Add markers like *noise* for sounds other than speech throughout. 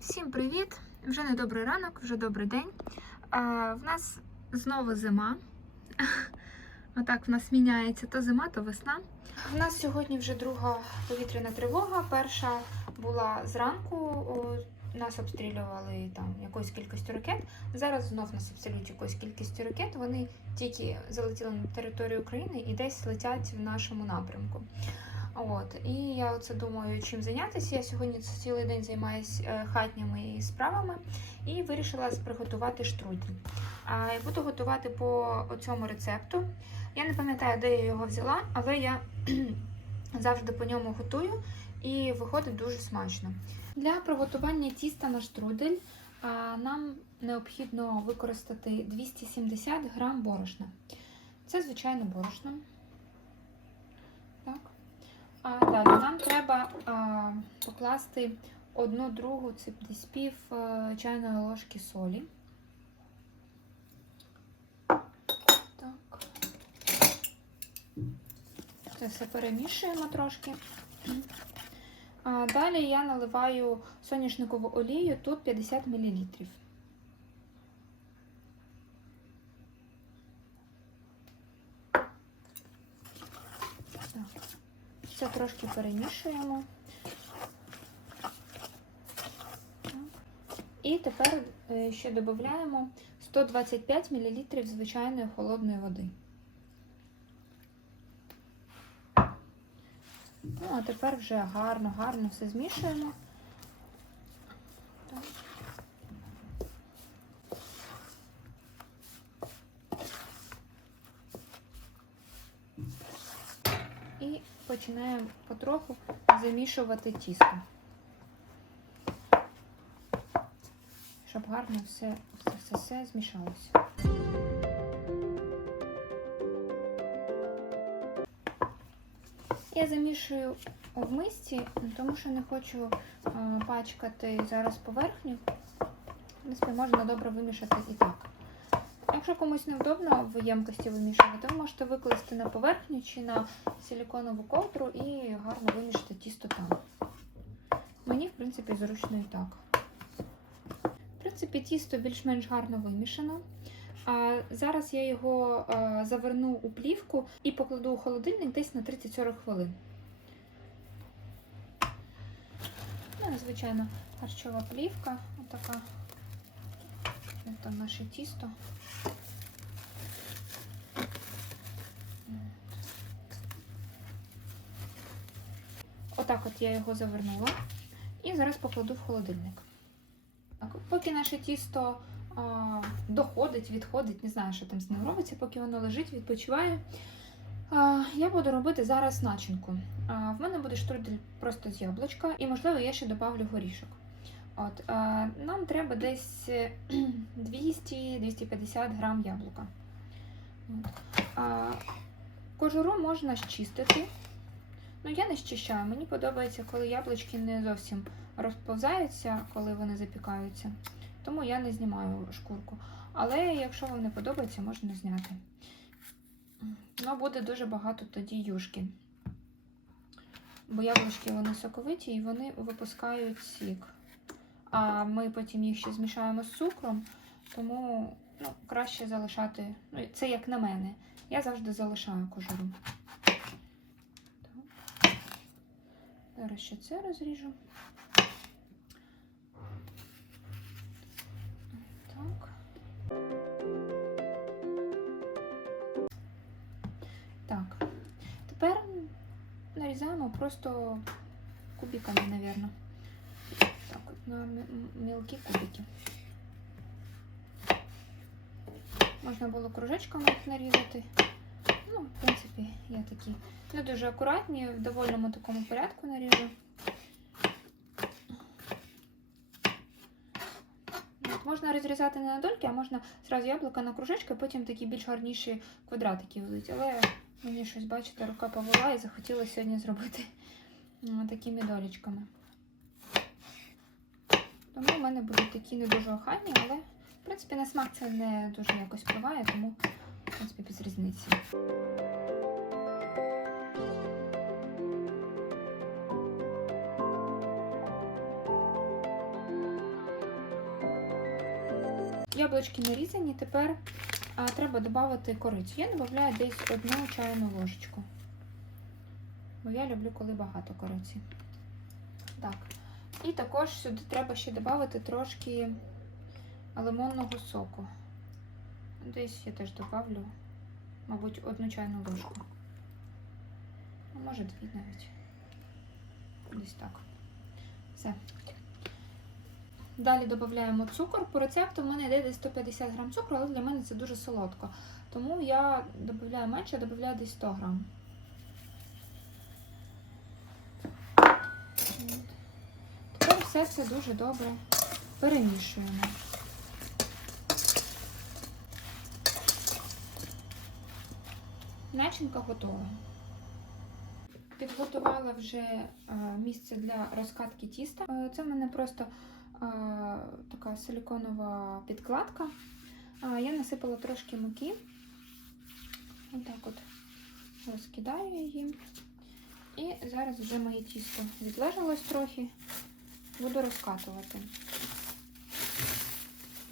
Всім привіт! Вже не добрий ранок, вже добрий день. А, в нас знову зима. *laughs* Отак в нас міняється то зима, то весна. У нас сьогодні вже друга повітряна тривога. Перша була зранку. Нас обстрілювали там якоюсь кількістю ракет. Зараз знов нас обстрілюють якоюсь кількістю ракет. Вони тільки залетіли на територію України і десь летять в нашому напрямку. От, і я оце думаю, чим зайнятися. Я сьогодні цілий день займаюся е, хатніми справами і вирішила приготувати штрудель. А, і буду готувати по цьому рецепту. Я не пам'ятаю, де я його взяла, але я *clears throat* завжди по ньому готую і виходить дуже смачно. Для приготування тіста на штрудель нам необхідно використати 270 грам борошна. Це звичайне борошно. А далі нам треба а, покласти одну другу, це десь пів а, чайної ложки солі. Так. Це все перемішуємо трошки. А, далі я наливаю соняшникову олію, тут 50 мл. Так. Трошки перемішуємо. І тепер е, ще додаємо 125 мл звичайної холодної води. Ну, а тепер вже гарно, гарно все змішуємо. Так. І починаємо потроху замішувати тісто, щоб гарно все, все, все, все змішалося. Я замішую в мисці, тому що не хочу пачкати зараз поверхню. В принципі, можна добре вимішати і так. Якщо комусь невдобно в ємкості вимішувати, ви можете викласти на поверхню чи на силіконову ковдру і гарно вимішати тісто там. Мені, в принципі, зручно і так. В принципі, тісто більш-менш гарно вимішано. Зараз я його а, заверну у плівку і покладу у холодильник десь на 30-40 хвилин. Ну, звичайно, харчова плівка, отака. Це наше тісто. Отак от я його завернула і зараз покладу в холодильник. Поки наше тісто а, доходить, відходить, не знаю, що там з ним робиться, поки воно лежить, відпочиває. А, я буду робити зараз начинку. А, в мене буде штрудель просто з яблучка, і, можливо, я ще додавлю горішок. От, а, нам треба десь 200-250 грам яблука. А, кожуру можна щистити. Ну, я не щищаю. Мені подобається, коли яблучки не зовсім розповзаються, коли вони запікаються. Тому я не знімаю шкурку. Але якщо вам не подобається, можна зняти. Ну, буде дуже багато тоді юшки. Бо яблучки вони соковиті і вони випускають сік. А ми потім їх ще змішаємо з цукром, тому ну, краще залишати. Ну, це як на мене. Я завжди залишаю кожуру. Так. Зараз ще це розріжу. Так. Так. Тепер нарізаємо просто кубиками, наверное. Так, на мілкі кубики. Можна було кружечками їх нарізати. Ну, в принципі, я такі не дуже акуратні, в довольному такому порядку наріжу. От, можна розрізати не на дольки, а можна зразу яблука на кружечки, потім такі більш гарніші квадратики будуть. Але мені щось, бачите, рука повела і захотіла сьогодні зробити *laughs* такими долічками. Тому в мене будуть такі не дуже охайні, але в принципі на смак це не дуже якось впливає, тому в принципі без різниці. яблучки нарізані, тепер а, треба додати корицю. Я додаю десь одну чайну ложечку. Бо я люблю, коли багато кориці. Так. І також сюди треба ще додати трошки лимонного соку. Десь я теж додавлю, мабуть, одну чайну ложку. Ну, може, дві навіть. Десь так. Все. Далі додаємо цукор. По рецепту в мене йде десь 150 грам цукру, але для мене це дуже солодко. Тому я додаю менше, додаю десь 100 грам. Тепер все це дуже добре перемішуємо. Начинка готова. Підготувала вже е, місце для розкатки тіста. Е, Це в мене просто е, така силіконова підкладка. Я насипала трошки муки. Отак от розкидаю її. І зараз вже моє тісто відлежалось трохи. Буду розкатувати.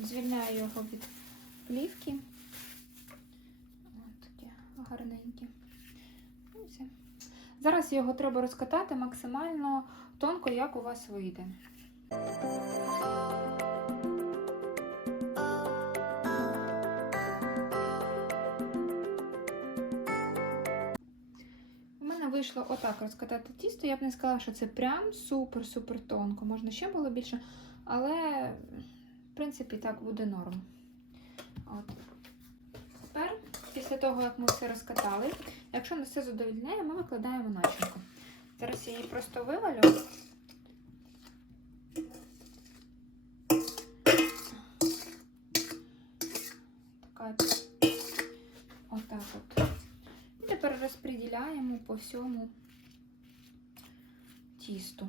Звільняю його від плівки. Ось таке гарненьке. І все. Зараз його треба розкатати максимально тонко, як у вас вийде. У мене вийшло отак розкатати тісто. Я б не сказала, що це прям супер-супер тонко. Можна ще було більше, але в принципі так буде норм. От. Після того, як ми все розкатали, якщо не все задовільняє, ми викладаємо начинку. Зараз я її просто вивалю. Отак от. І тепер розподіляємо по всьому тісту.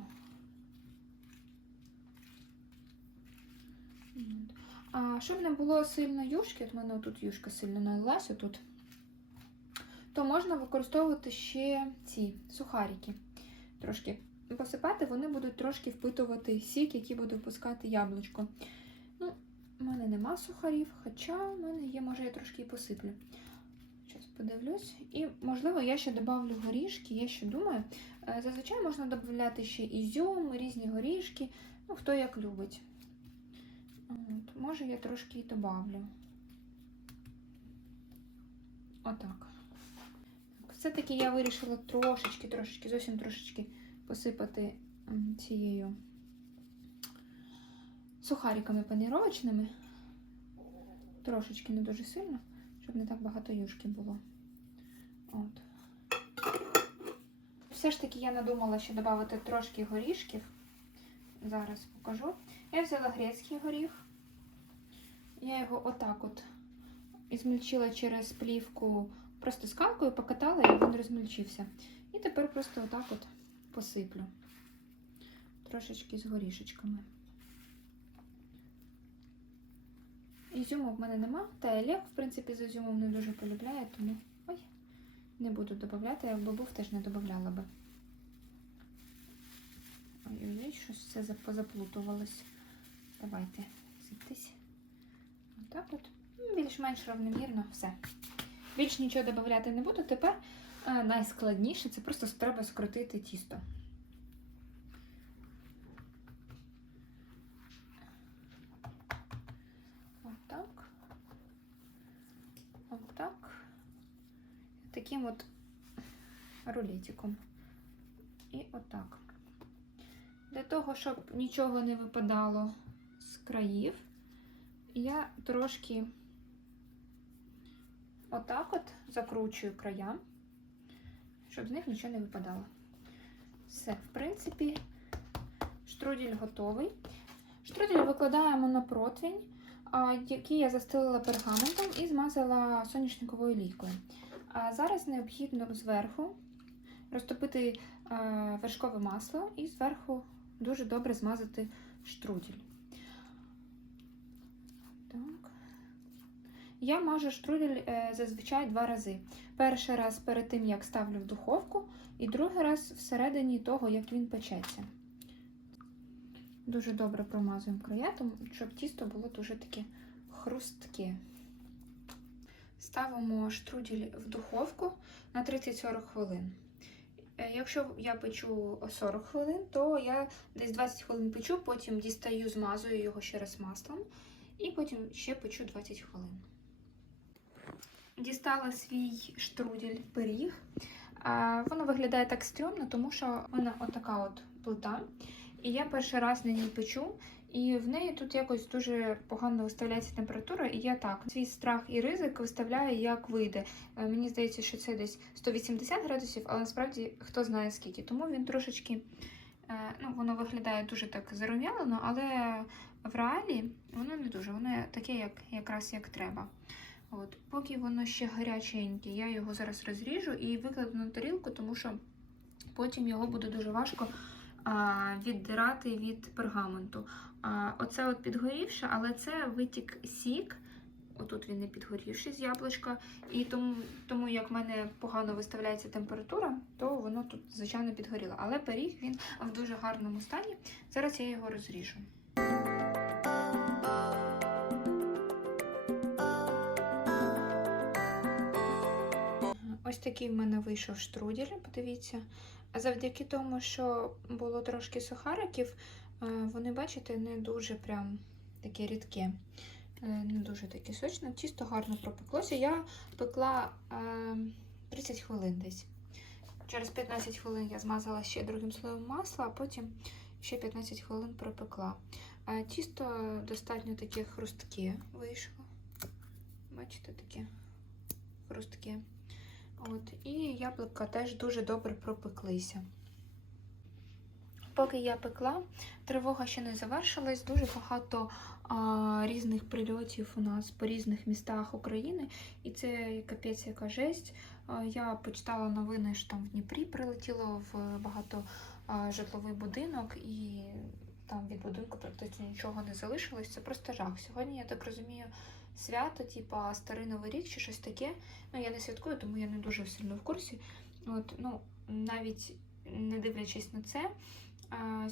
От. А щоб не було сильно юшки, от в мене тут юшка сильно налилася тут, то можна використовувати ще ці сухарики. Трошки посипати, вони будуть трошки впитувати сік, який буде впускати яблучко. Ну, в мене нема сухарів, хоча в мене є, може, я трошки і посиплю. Зараз подивлюсь. І, можливо, я ще додавлю горішки, я ще думаю. Е, Зазвичай можна додати ще ізюм, різні горішки, ну, хто як любить. От, може, я трошки і добавлю. Отак. Все-таки я вирішила трошечки, трошечки, зовсім трошечки посипати цією сухариками паніровочними. Трошечки не дуже сильно, щоб не так багато юшки було. От. Все ж таки я надумала ще додати трошки горішків. Зараз покажу. Я взяла грецький горіх. Я його отак от змільчила через плівку просто скалкою, покатала і він розмільчився. І тепер просто отак от посиплю. Трошечки з горішечками. Ізюму в мене нема, та Олег, в принципі, з ізюмом не дуже полюбляє, тому ой, не буду додавати, якби був, теж не додавала би. Ой-ой-ой, щось все зап- позаплутувалось. Давайте зійтись. Отак от. Ну, Більш-менш равномірно все. Більш нічого додавати не буду. Тепер е, найскладніше це просто треба скрутити тісто. Отак. Отак. Таким от рулетиком. І отак. Для того, щоб нічого не випадало країв, я трошки отак от закручую края, щоб з них нічого не випадало. Все, в принципі, штрудель готовий. Штрудель викладаємо на противень, який я застелила пергаментом і змазала соняшниковою лійкою. А зараз необхідно зверху розтопити вершкове масло і зверху дуже добре змазати штрудель. Так. Я мажу штрудель е, зазвичай два рази. Перший раз перед тим, як ставлю в духовку, і другий раз всередині того, як він печеться. Дуже добре промазуємо края, щоб тісто було дуже таке хрусткі. Ставимо штрудель в духовку на 30-40 хвилин. Е, Якщо я печу 40 хвилин, то я десь 20 хвилин печу, потім дістаю, змазую його ще раз маслом і потім ще печу 20 хвилин. Дістала свій штрудель пиріг. Воно виглядає так стрьомно, тому що в мене отака от плита. І я перший раз на ній печу, і в неї тут якось дуже погано виставляється температура. І я так свій страх і ризик виставляю, як вийде. Е, Мені здається, що це десь 180 градусів, але насправді хто знає скільки. Тому він трошечки, е, ну, воно виглядає дуже так зарум'ялено, але в реалі воно не дуже, воно таке, як, якраз як треба. От, Поки воно ще гаряченьке, я його зараз розріжу і викладу на тарілку, тому що потім його буде дуже важко а, віддирати від пергаменту. А, оце от підгорівше, але це витік сік. Отут він не підгорівший з яблучка. І тому, тому як в мене погано виставляється температура, то воно тут, звичайно, підгоріло. Але пиріг він в дуже гарному стані. Зараз я його розріжу. Ось такий в мене вийшов штрудель, подивіться. А завдяки тому, що було трошки сухариків, е, вони, бачите, не дуже прям такі рідкі, е, не дуже такі сочні. Тісто гарно пропеклося. Я пекла е, 30 хвилин десь. Через 15 хвилин я змазала ще другим слоєм масла, а потім ще 15 хвилин пропекла. Тісто достатньо таке хрустке вийшло. Бачите, таке хрустке. От, і яблука теж дуже добре пропеклися. Поки я пекла, тривога ще не завершилась. Дуже багато а, різних прильотів у нас по різних містах України. І це капець яка жесть. А, я почитала новини, що там в Дніпрі прилетіло в багато а, житловий будинок, і там від будинку практично нічого не залишилось. Це просто жах. Сьогодні, я так розумію, свято, типа Старий Новий рік чи щось таке. Ну, я не святкую, тому я не дуже сильно в курсі. От, ну, навіть не дивлячись на це,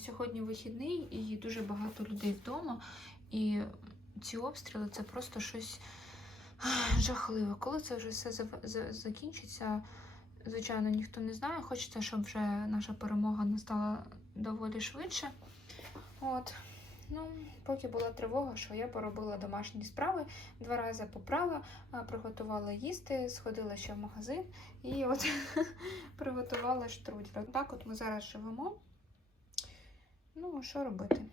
сьогодні вихідний і дуже багато людей вдома. І ці обстріли це просто щось жахливе. Коли це вже все закінчиться, звичайно, ніхто не знає. Хочеться, щоб вже наша перемога настала доволі швидше. От. Ну, поки була тривога, що я поробила домашні справи, два рази попрала, приготувала їсти, сходила ще в магазин і от *laughs* приготувала штрудель. Так от ми зараз живемо. Ну, що робити?